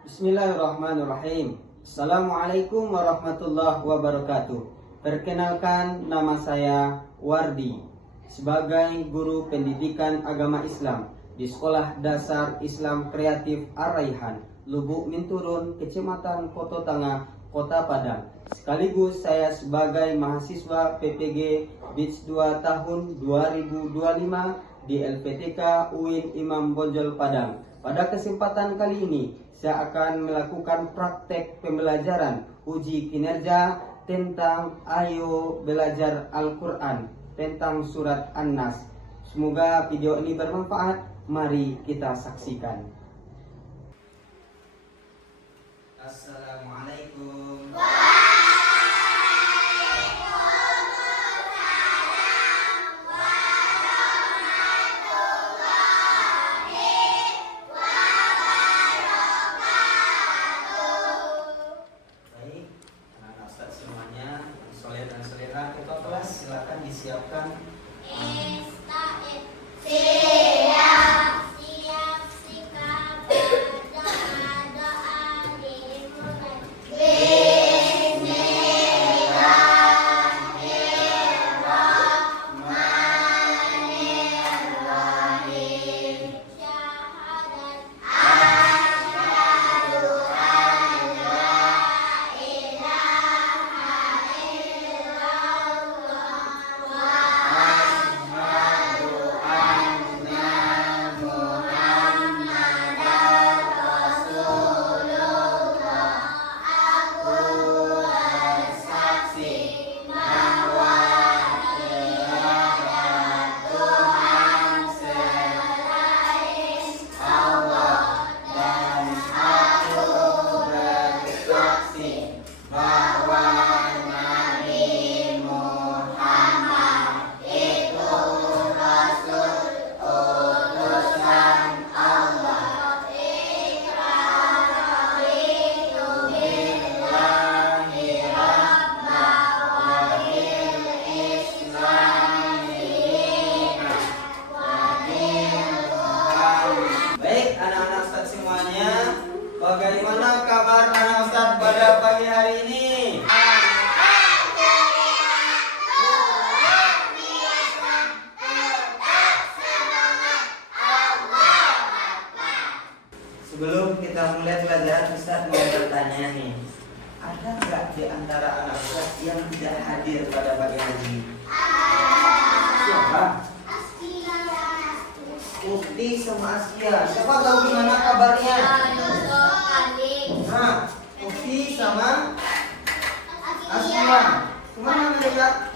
Bismillahirrahmanirrahim. Assalamualaikum warahmatullahi wabarakatuh. Perkenalkan, nama saya Wardi sebagai guru pendidikan agama Islam di Sekolah Dasar Islam Kreatif Ar-Raihan, Lubuk Minturun, Kecamatan Koto Tangah, Kota Padang. Sekaligus saya sebagai mahasiswa PPG BITS 2 tahun 2025 di LPTK UIN Imam Bonjol Padang. Pada kesempatan kali ini saya akan melakukan praktek pembelajaran uji kinerja tentang Ayo Belajar Al-Quran tentang surat An-Nas. Semoga video ini bermanfaat. Mari kita saksikan. Assalamualaikum. Silakan disiapkan. Siap sikap doa dimulai. Bismillahirrahmanirrahim. Syahadat asyhadu an la ilaha illallah wa asyhadu anna Muhammadar Rasulullah. Aku bersaksi bahwa tiada Tuhan selain Allah, dan aku bersaksi bahwa Nabi Muhammad itu Rasul utusan Allah. Iqraritu billahi rabba wa bil islami dina wa bil Muhammad. Baik anak-anak Ustaz semuanya, bagaimana kabar anak Ustaz pada pagi hari ini? Sebelum kita mulai pelajaran, Ustaz mau bertanya nih, ada nggak di antara anak Ustaz yang tidak hadir pada pagi hari ini? Siapa? Ukti sama Askia. Siapa tahu gimana kabarnya? Nah, Ukti sama Askia. Kemana mereka?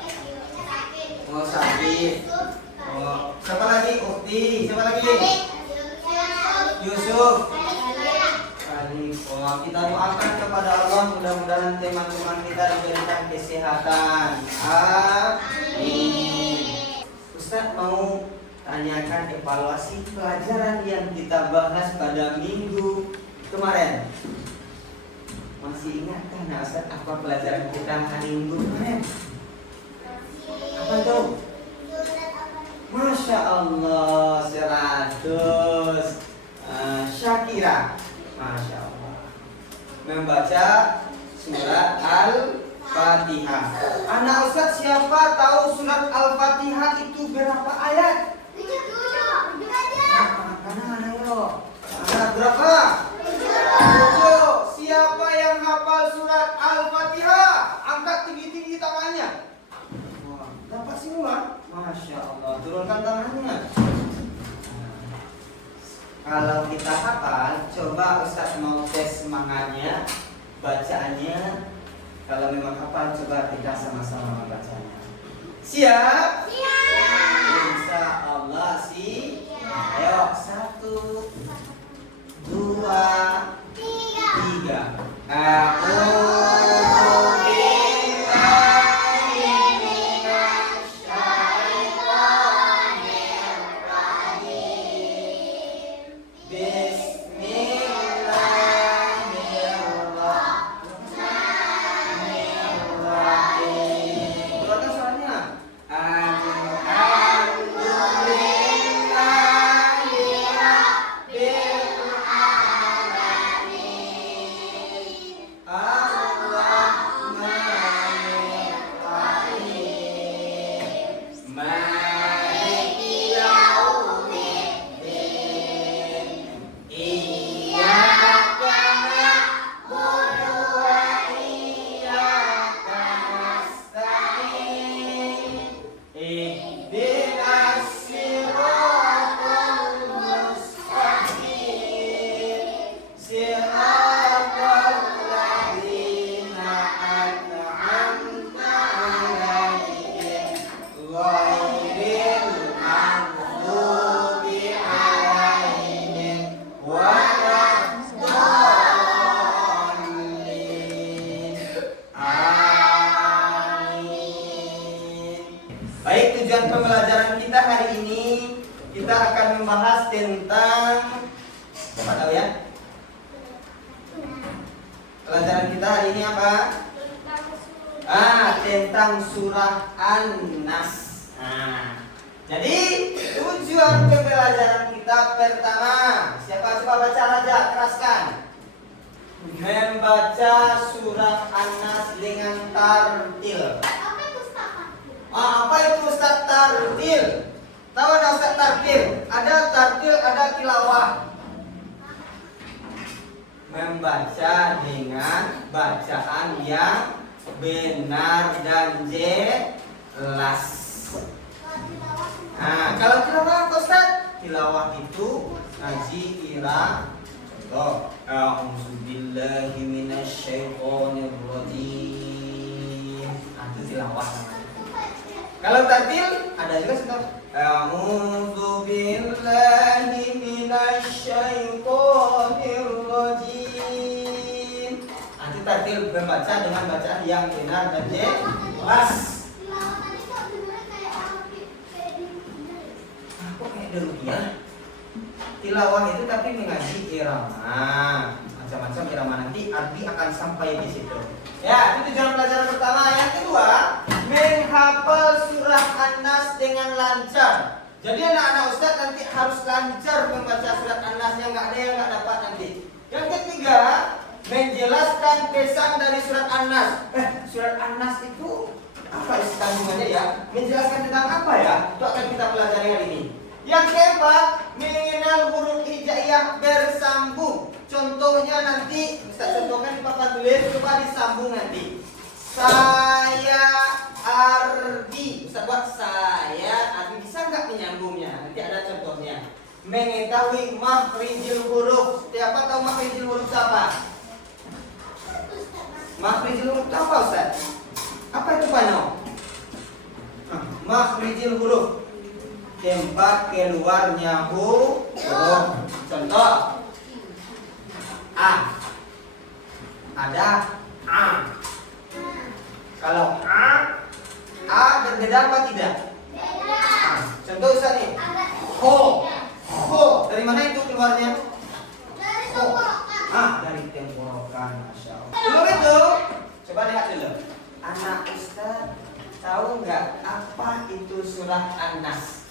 Oh, sakit. Oh, siapa lagi? Ukti. Siapa lagi? Yusuf. Baik. Oh, kita doakan kepada Allah, mudah-mudahan teman-teman kita diberikan kesehatan. Amin. Ustaz mau tanyakan evaluasi pelajaran yang kita bahas pada minggu kemarin. Masih ingatkah Ustaz apa pelajaran kita hari Minggu kemarin? Apa tuh? Masya Allah, 100. Syakira, Masya Allah, membaca surat Al-Fatihah. Anak Ustaz siapa tahu surat Al-Fatihah itu berapa ayat? Ayo. Anak berapa? 7. Siapa yang hafal surat Al-Fatihah? Angkat tinggi-tinggi tangannya. Wah, dapat semua? Masya Allah, turunkan tangannya. Kalau kita hafal, coba Ustaz mau tes semangatnya, bacaannya. Kalau memang hafal, coba kita sama-sama membacanya. Siap? Siap. Insya Allah sih. Ayo, 1, 2, 3. Siapa tahu ya? Pelajaran kita hari ini apa? Tentang surah An-Nas. Jadi tujuan pembelajaran kita pertama, siapa coba baca aja, keraskan. Membaca surah An-Nas dengan tartil. Apa itu Ustaz tartil? Tahu ada Ustaz tartil? Ada tartil, ada tilawah. Membaca dengan bacaan yang benar dan jelas. Kalau tilawah apa Ustaz? Tilawah itu ngaji ira. Contoh, a'udzubillahi minasyaitonirrajim. Itu tilawah namanya. Kalau tartil ada juga contoh. A'udzubillahi minasyaitonirrajim. Itu tartil, membaca dengan bacaan yang benar dan jelas. Kok kayak demikian? Tilawah itu tapi mengaji irama, macam-macam irama, nanti arti akan sampai di situ. Ya, itu tujuan pelajaran pertama. Yang kedua, menghafal surah An-Nas dengan lancar. Jadi anak-anak Ustaz nanti harus lancar membaca surat An-Nas, yang nggak ada yang nggak dapat nanti. Yang ketiga, menjelaskan pesan dari surat An-Nas. Surat An-Nas itu apa kandungannya ya? Menjelaskan tentang apa ya? Itu akan kita pelajari hari ini. Yang keempat, mengenal huruf hijaiyah bersambung. Contohnya nanti, bisa contohkan di papan tulis, coba disambung nanti. Saya Ardi, bisa buat saya Ardi, bisa nggak menyambungnya? Nanti ada contohnya. Mengetahui makhrijul huruf. Siapa tahu makhrijul huruf apa? Makhrijul huruf apa Ustaz? Apa itu Pano? Makhrijul huruf, tempat keluarnya huruf. Contoh, A, ada A. Kalau A berbeda apa tidak? Contoh Ustaz nih, Ho. Dari mana itu keluarnya? Dari tenggorokan. Dari tenggorokan, masya Allah. Belum itu, coba lihat dulu. Anak Ustaz tahu nggak apa itu surah An-Nas?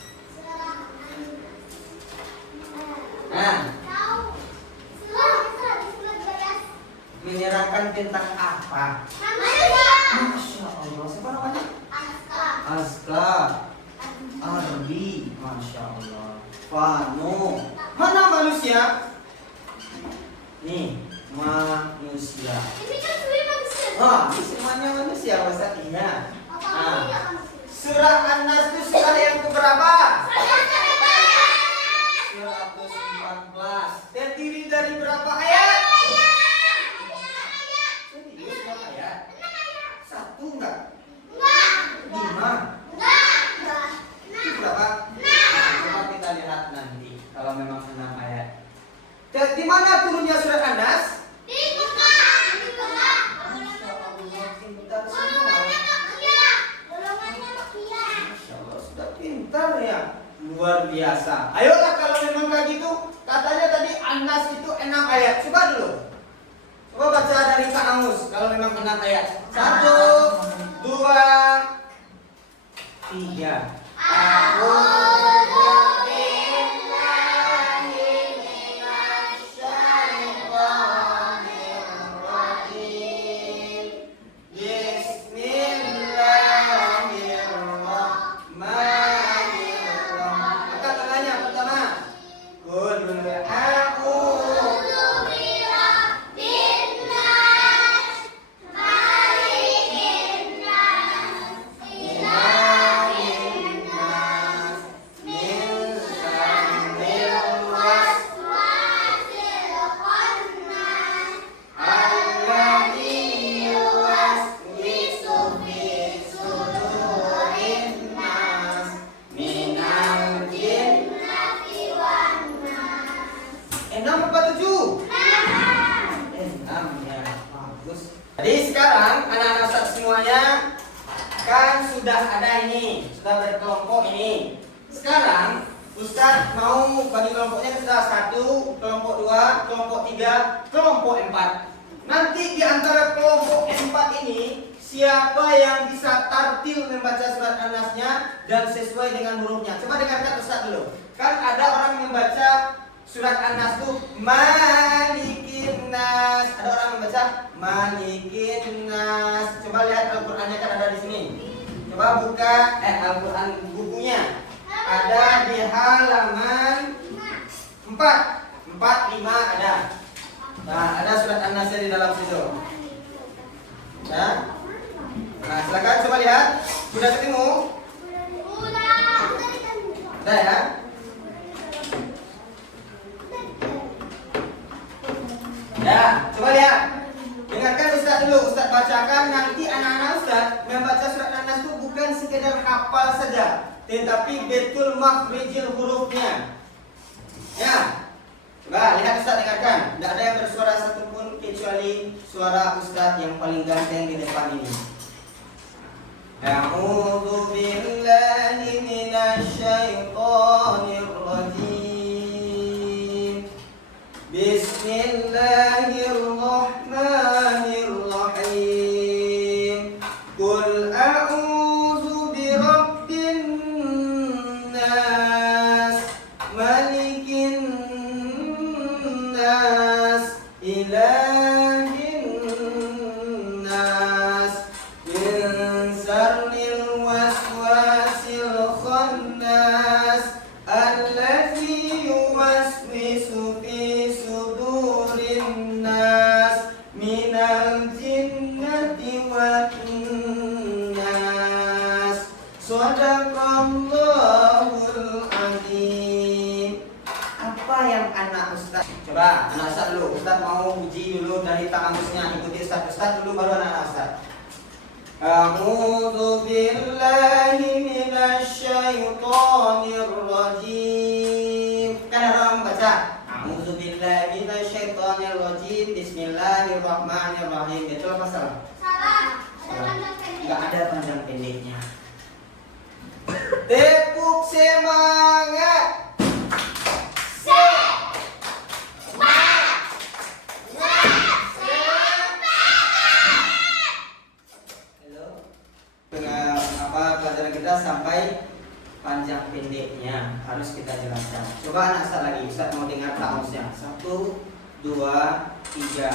Menyerahkan tentang apa? Masya Allah. Siapa namanya? Azka, Ardi, masya Allah. Fano. Mana manusia? Nih, manusia. Ini kan sebenarnya manusia. Ini semuanya manusia, Ustaz. Iya. Surah An-Nas itu surah yang keberapa? 114. Terdiri dari berapa ayat? Serius berapa ayat? 1 enggak? 5? Itu berapa? Coba kita lihat nanti kalau memang 6 ayat. Di mana turunnya surah An-Nas? Pintar semua. Masya Allah, sudah pintar ya. Luar biasa. Ayolah kalau memang kayak gitu. Katanya tadi An-Nas itu 6 ayat. Coba dulu. Coba baca dari Kak Angus. Kalau memang 6 ayat. 1, 2, 3. Jadi sekarang anak-anak Ustaz semuanya kan sudah ada ini, sudah berkelompok ini. Sekarang Ustaz mau bagi kelompoknya sudah 1, kelompok 2, 3, kelompok 4. Nanti di antara kelompok 4 ini, siapa yang bisa tartil membaca surat An-Nasnya dan sesuai dengan hurufnya? Coba dengarkan Ustaz dulu. Kan ada orang membaca surat An-Nas itu Malikin Nas. Ada orang membaca Malikin Nas. Coba lihat Al-Qur'annya, kan ada di sini. Coba buka Al-Qur'an bukunya. Ada di halaman 4, 5 ada. Nah, ada surat An-Nasnya di dalam situ. Ya. Nah, silakan coba lihat. Sudah ketemu? Sudah ya? Ya, coba lihat. Dengarkan Ustaz dulu. Ustaz bacakan, nanti anak-anak Ustaz membaca surat An-Nas itu bukan sekedar hafal saja, tetapi betul makhrijil hurufnya. Ya. Coba lihat Ustaz, dengarkan. Tidak ada yang bersuara satupun kecuali suara Ustaz yang paling ganteng di depan ini. A'udzu billahi minasy syaithanir rajim. Bismillahirrahmanirrahim. Qul a'udzu birabbin nas, malikin nas, ilahin nas, min syarril waswasil khannas, allazi yuwaswisu fi sudurin nas, minal jinnati wan nas. Shadaqallahul azim. Apa yang anak Ustaz? Coba anak Ustaz dulu. Ustaz mau uji dulu dari kamusnya. Ikuti Ustaz dulu, baru anak Ustaz. A'udzu billahi minasy syaithanir rajim. Kan ada orang baca A'udzu billahi minasy syaithanir rajim. Bismillahirrahmanirrahim. Betul apa salah? Salah. Ada panjang pendek. Enggak ada panjang pendeknya. Tepuk semangat. Dengan pelajaran kita sampai panjang pendeknya harus kita jelaskan. Coba anak Ustaz lagi, Ustaz mau dengar kamusnya. 1, 2, 3.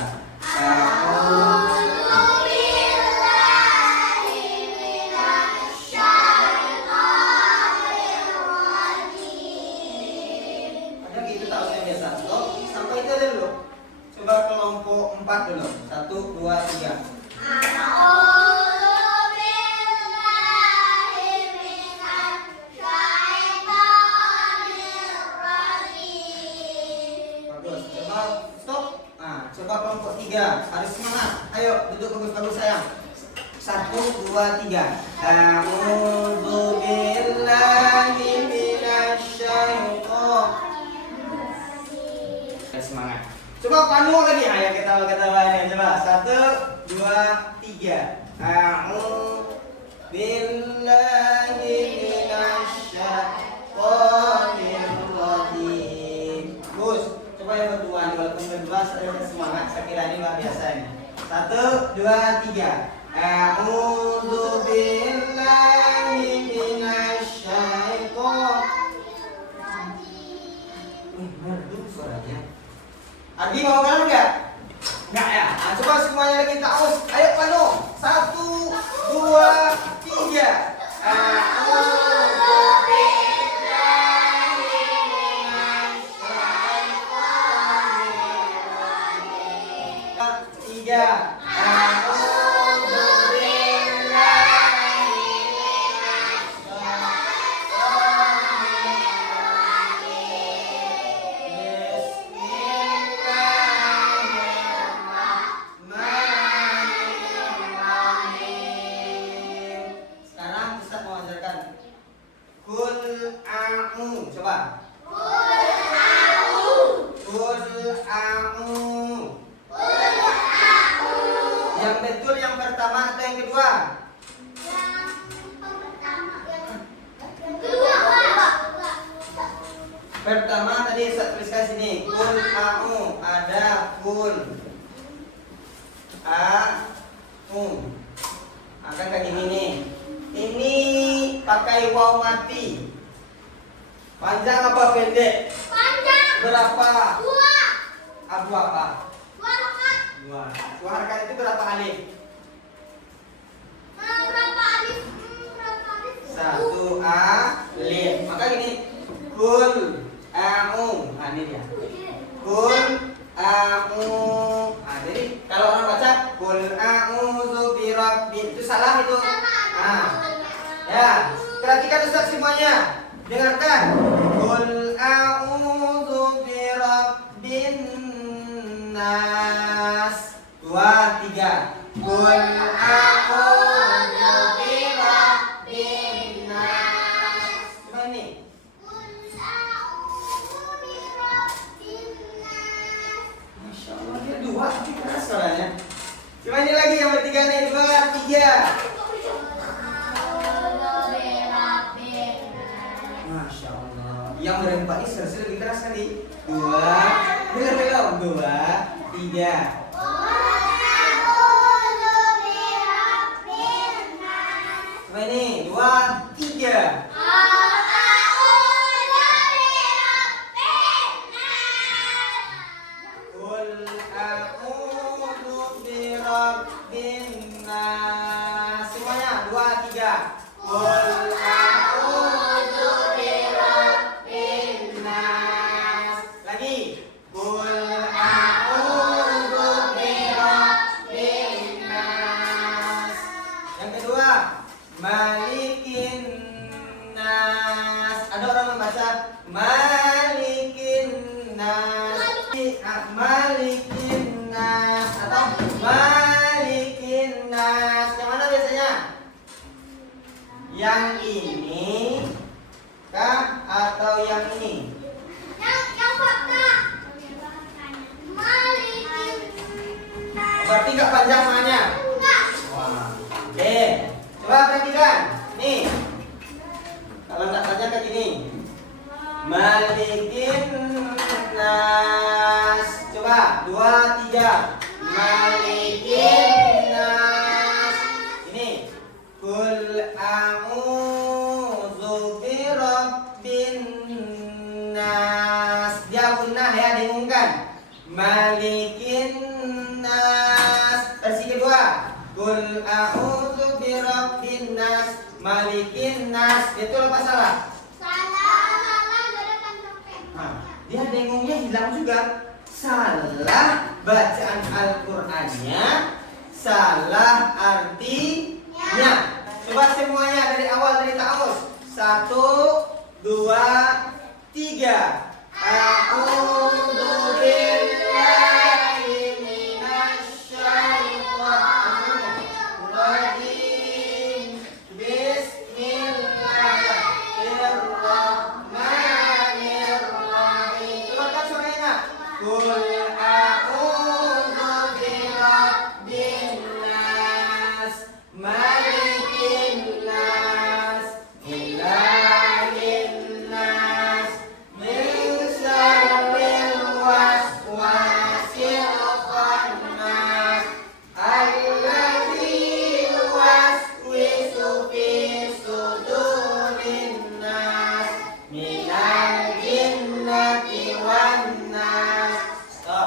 Ada gitu tak usah biasa. Stop, sampai itu aja dulu. Coba kelompok 4 dulu. 1, 2, 3. Bagus. Coba stop. Nah, coba kelompok 3. Harus semangat. Ayo duduk bagus-bagus sayang. 1, 2, 3. A'udzu billahi minasy syaithanir. Semangat. Coba panu lagi. Ayo ketawa-ketawa ini. Coba 1, 2, 3. A'udzu billahi minasy syaithanir rajim. Bagus. Coba yang berdua nih, walaupun berdua saya semangat. Saya kira ini luar biasa ini. 1, 2, 3. A'udzu billahi minasy syaithanir rajim. Merdu suaranya. Adi mau kan enggak? Enggak ya? Nah, coba semuanya lagi taus. Ayo panu. 1, 2, 3. A'udzu billahi minasy syaithanir rajim. 3. A'udzu billahi minasy Bismillahirrahmanirrahim. Sekarang Ustaz mau ajarkan Qul a'u. Coba. Qul a'u. Yang betul yang pertama atau yang kedua? Pertama tadi Ustaz tuliskan sini. Qul a'u. Ada kul akan kayak gini nih. Ini pakai waw mati. Panjang apa pendek? Panjang. Berapa? 2. Abu apa? 2 rakaat. 2 harakat itu berapa alif? Berapa alif? Berapa alif? 1 alif. Maka gini. Kul nah ini dia. Kul jadi kalau orang baca kul a'udzu birabbin itu salah itu. Ya, perhatikan Ustaz semuanya. Dengarkan. Kul a'udzu birabbin nas. 2 3. Kul a'udzu birabbin nas. Coba ini. Masya Allah, dia 2 tapi keras suaranya. Coba ini lagi yang ketiga nih, 2 3. Masya Allah. Yang berempat ini seharusnya lebih keras kali. 2. Dengar belum? 2 3. Coba ini 2 3. Kul a'udzu birabbin nas. Semuanya 2 3. Kul a'udzu birabbin nas. Lagi. Kul a'udzu birabbin nas. Yang kedua, malikin nas. Ada orang membaca malikin nas. Malikin nas atau malikin nas. Yang mana biasanya? Yang ini kah atau yang ini? Yang fakta. Malikin. Berarti nggak panjang namanya. Enggak. Wah. Oke, coba perhatikan. Nih, kalau nggak panjang kayak gini. Malikin nas. Coba 2 3. Malikin nas. Ini. Kul a'udzu birabbin nas. Dia gunnah ya, dengungkan. Malikin nas. Versi kedua. Kul a'udzu birabbin nas. Malikin nas. Betul apa salah? Dia dengungnya hilang juga. Salah bacaan Al-Qur'annya, salah artinya. Coba semuanya dari awal, dari ta'awuz. 1 2 3. A'udzu billahi minasy syaithanir rajim. Bismillahirrahmanirrahim. Coba kan suaranya. Kul a'udzu birabbin nas, malikin nas, ilahin nas, min syarril waswasil khannas, alladzi yuwaswisu fi sudurin nas, minal jinnati wan nas. Stop.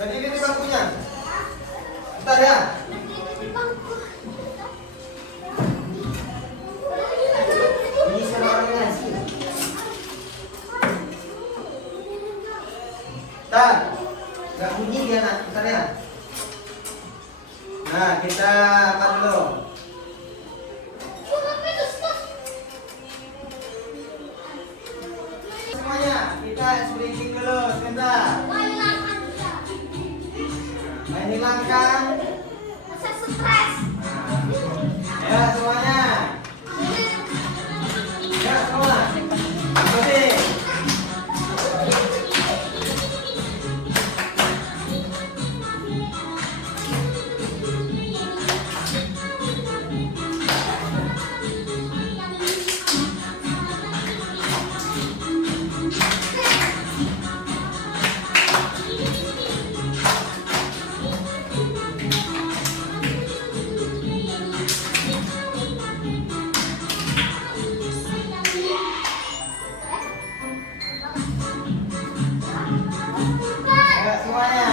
Berdiri di bangkunya. Bentar ya. Ini suara orang ngaji. Bentar. Gak bunyi dia nak. Bentar ya. Nah, kita apa dulu? Semuanya, kita explain dulu sebentar. Menghilangkan Stres. ya semuanya. Ya semua. Ikuti. Ya semuanya.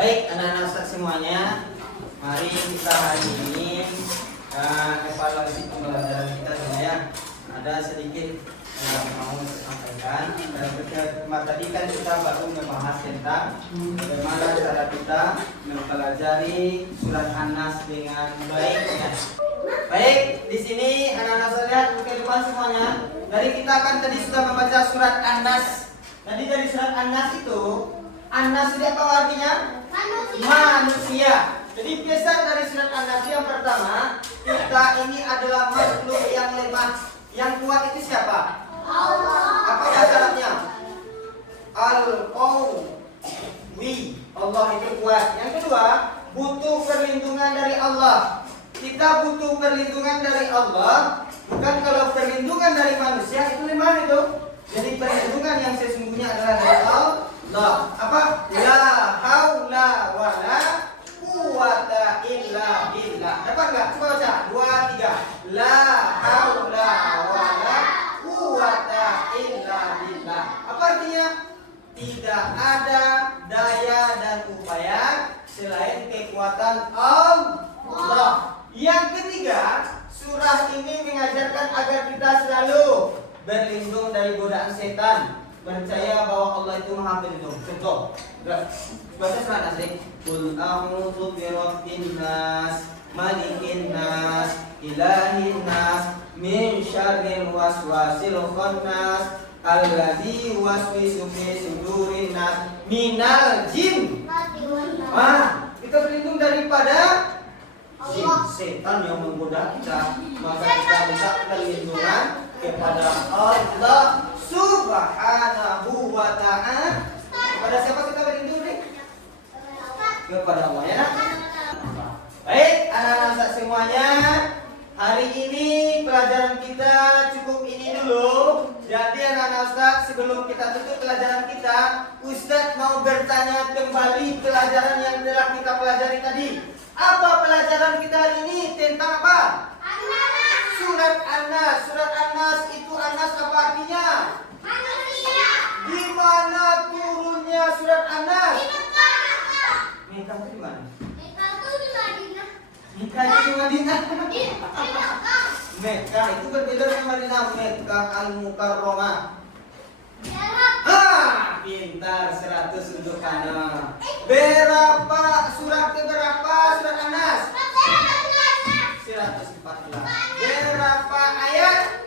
Baik, anak-anak Ustaz semuanya, mari kita hari ini evaluasi pembelajaran kita semuanya. Ada sedikit yang mau saya sampaikan. Dan tadi kan kita baru membahas tentang bagaimana cara kita mempelajari surat An-Nas dengan baik. Ya. Baik, di sini anak-anak Ustaz lihat ke depan semuanya. Dari kita kan tadi sudah membaca surat An-Nas. Tadi dari surat An-Nas itu, An-Nas itu apa artinya? Manusia. Jadi pesan dari surat An-Nas yang pertama, kita ini adalah makhluk yang lemah. Yang kuat itu siapa? Allah. Apa syaratnya? Al-Qawi. Allah itu kuat. Yang kedua, butuh perlindungan dari Allah. Kita butuh perlindungan dari Allah. Bukan kalau perlindungan dari manusia itu lemah itu. Jadi perlindungan yang sesungguhnya adalah dari Allah. Apa? La haula wala quwata illa billah. Dapat enggak? Coba baca. 2 3. La haula wala quwata illa billah. Apa artinya? Tidak ada daya dan upaya selain kekuatan Allah. Yang ketiga, surah ini mengajarkan agar kita selalu berlindung dari godaan setan. Percaya bahwa Allah itu Maha Pelindung. Contoh, baca surat An-Nas. Qul a'udzu birabbin nas, malikin nas, ilahin nas, min syarril waswasil khannas, alladzi yuwaswisu fi sudurin nas, minal jin. Kita berlindung daripada jin, setan yang menggoda kita. Maka kita minta perlindungan kepada Allah Subhanahu wa ta'ala. Kepada siapa kita berlindung nih? Kepada Allah ya. Baik, anak-anak Ustaz semuanya, hari ini pelajaran kita cukup ini dulu. Jadi anak-anak Ustaz, sebelum kita tutup pelajaran kita, Ustaz mau bertanya kembali pelajaran yang telah kita pelajari tadi. Apa pelajaran kita hari ini? Tentang apa? Surat An-Nas. Surat An-Nas itu An-Nas apa artinya? Manusia. Di mana turunnya surat An-Nas? Di Mekah. Mekah itu di mana? Mekah itu di Madinah. Mekah itu di Madinah. Di Mekah. Mekah itu berbeda dengan Madinah. Mekah Al-Mukarramah. Di Arab. Pintar 100 untuk Ana. Berapa surat keberapa surat An-Nas? 114. Berapa ayat?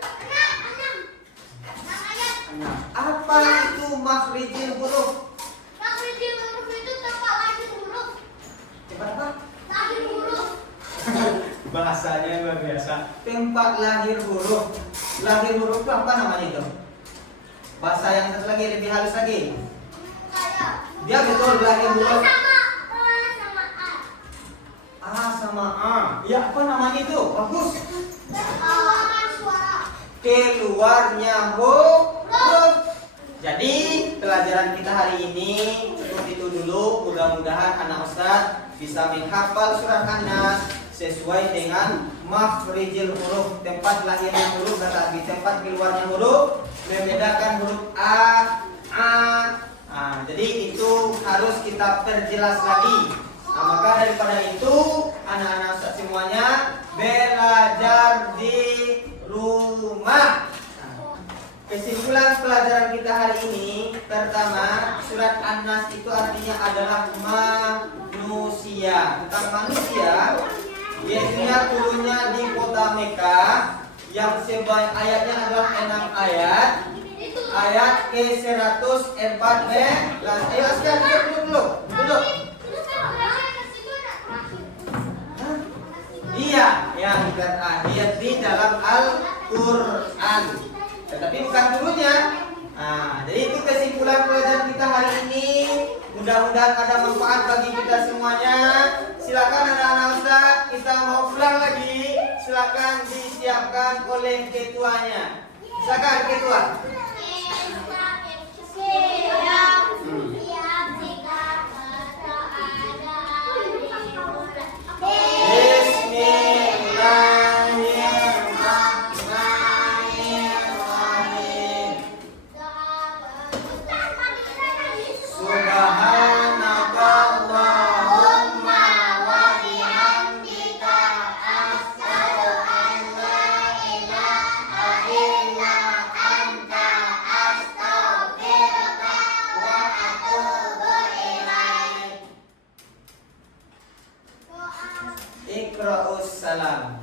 6. Apa itu makhrijil huruf? Makhrijil huruf itu tempat lahir huruf. Tempat apa? Lahir huruf. Bahasanya luar biasa. Tempat lahir huruf. Lahir huruf itu apa namanya itu? Bahasa yang satu lagi lebih halus lagi. Dia betul lahir huruf sama A. A sama A. Ya, apa namanya itu? Bagus. Suara. Keluarnya huruf. Jadi pelajaran kita hari ini cukup itu dulu. Mudah-mudahan anak Ustadz bisa menghafal surat An-Nas sesuai dengan makhrijil huruf, tempat lahirnya huruf, tetapi tempat keluarnya huruf, membedakan huruf A. Jadi itu harus kita perjelas lagi. Nah, maka daripada itu anak-anak Ustadz semuanya belajar di rumah. Kesimpulan pelajaran kita hari ini, pertama, surat An-Nas itu artinya adalah manusia. Tentang manusia, biasanya turunnya di kota Mekah, yang sebanyak ayatnya adalah 6 ayat. Ayat ke-114. Ayo Askia, duduk. Iya, yang terakhir di dalam Al-Quran. Tetapi bukan turunnya. Jadi itu kesimpulan pelajaran kita hari ini. Mudah-mudahan ada manfaat bagi kita semuanya. Silakan anak-anak Ustaz, kita mau pulang lagi. Silakan disiapkan oleh ketuanya. Silakan ketua. Bismillahirrahmanirrahim. Subhanakallahumma wa bihamdika asyhadu an la ilaha illa anta astaghfiruka wa atubu ilaik. Iqra'us salam.